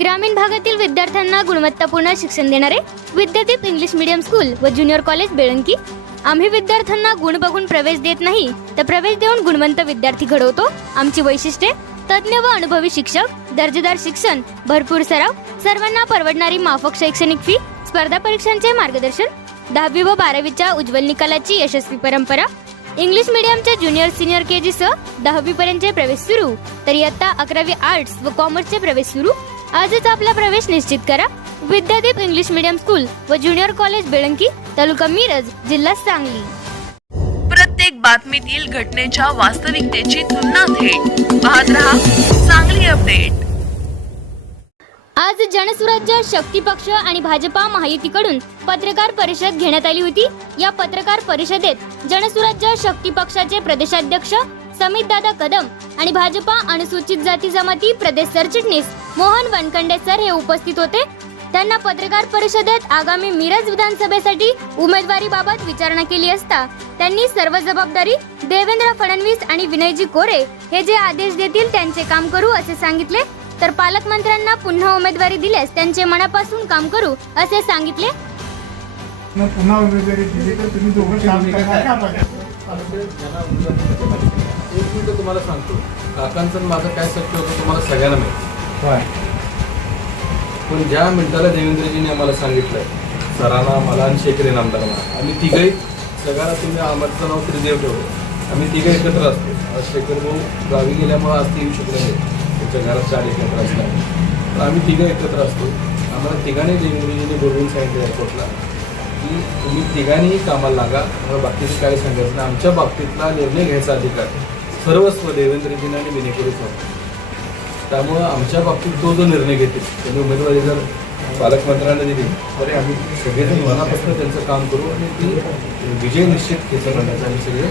ग्रामीण भागातील विद्यार्थ्यांना गुणवत्तापूर्ण शिक्षण देणारे विद्यादीप इंग्लिश मीडियम स्कूल व ज्युनियर कॉलेज बेळंकी। आम्ही विद्यार्थ्यांना गुण बघून प्रवेश देत नाही, तर प्रवेश देऊन गुणवंत विद्यार्थी घडवतो। आमची वैशिष्ट्ये: तज्ञ व अनुभवी शिक्षक, दर्जेदार शिक्षण, भरपूर सराव, सर्वांना परवडणारी माफक शैक्षणिक फी, स्पर्धा परीक्षांचे मार्गदर्शन, 10वी व 12वीच्या उज्ज्वल निकालाची यशस्वी परंपरा, इंग्लिश मीडियमच्या ज्युनियर सिनियर केजी सह 10वी पर्यंतचे प्रवेश सुरू, तर इयत्ता 11वी आर्ट्स व कॉमर्सचे प्रवेश सुरू। आजच आपला प्रवेश निश्चित करा। विद्यादीप इंग्लिश मीडियम स्कूल व ज्युनियर कॉलेज बेळंकी, तालुका मिरज, जिल्हा सांगली। प्रत्येक बातमीतील घटनेच्या वास्तविकतेची तुलना थेट पाहत रहा सांगली अपडेट। आज जनसुराज्य शक्ती पक्ष आणि भाजपा महायुतीकडून पत्रकार परिषद घेण्यात आली होती। या पत्रकार परिषदेत जनसुराज्य शक्ती पक्षाचे प्रदेशाध्यक्ष समित दादा कदम आणि भाजपा अनुसूचित जाती जमाती प्रदेश सरचिटणीस मोहन वनखंडे सर हे उपस्थित होते। त्यांना पत्रकार परिषदेत आगामी मिरज विधानसभेसाठी उमेदवारीबाबत विचारणा केली असता त्यांनी सर्व जबाबदारी देवेंद्र फडणवीस आणि विनयजी कोरे हे जे आदेश देतील त्यांचे काम करू असे सांगितले, तर पालकमंत्र्यांना पुन्हा उमेदवारी दिल्यास त्यांचे मनापासून काम करू असे सांगितले। पुन्हा उमेदवारी दिली तर तुम्ही दोघं काम करणार का? एक मिनिट तुम्हाला सांगतो, काकांचं माझं काय सत्य होतं तुम्हाला सगळ्यांना माहिती। पण ज्या मिनिटाला देवेंद्रजींनी आम्हाला सांगितलं, सरांना, मला आणि शेखरे नामदारांना, आम्ही तिघही सगळ्याला तुम्ही आमचं नाव त्रिदेव ठेवलं, आम्ही तिघं एकत्र असतो। आज शेखर भाऊ गावी गेल्यामुळे आज ते येऊ शकले नाही, त्याच्या घरात 4 एकत्र असतात, तर आम्ही तिघं एकत्र असतो। आम्हाला तिघांनी देवेंद्रजींनी बोलवून सांगितलं एअरपोर्टला की तुम्ही तिघांनीही कामाला लागा, मला बाकीचं काय सांगायचं नाही। आमच्या बाबतीतला निर्णय घ्यायचा अधिकार सर्वस्व देवेंद्रजींना आणि विनेकरूच होता, त्यामुळं आमच्या बाबतीत तो जो निर्णय घेतील, त्यांनी उमेदवारी जर पालकमंत्र्यांना दिली तरी आम्ही सगळेजण मनापासून त्यांचं काम करू आणि ती विजय निश्चित त्याचं करण्याचा आम्ही सगळे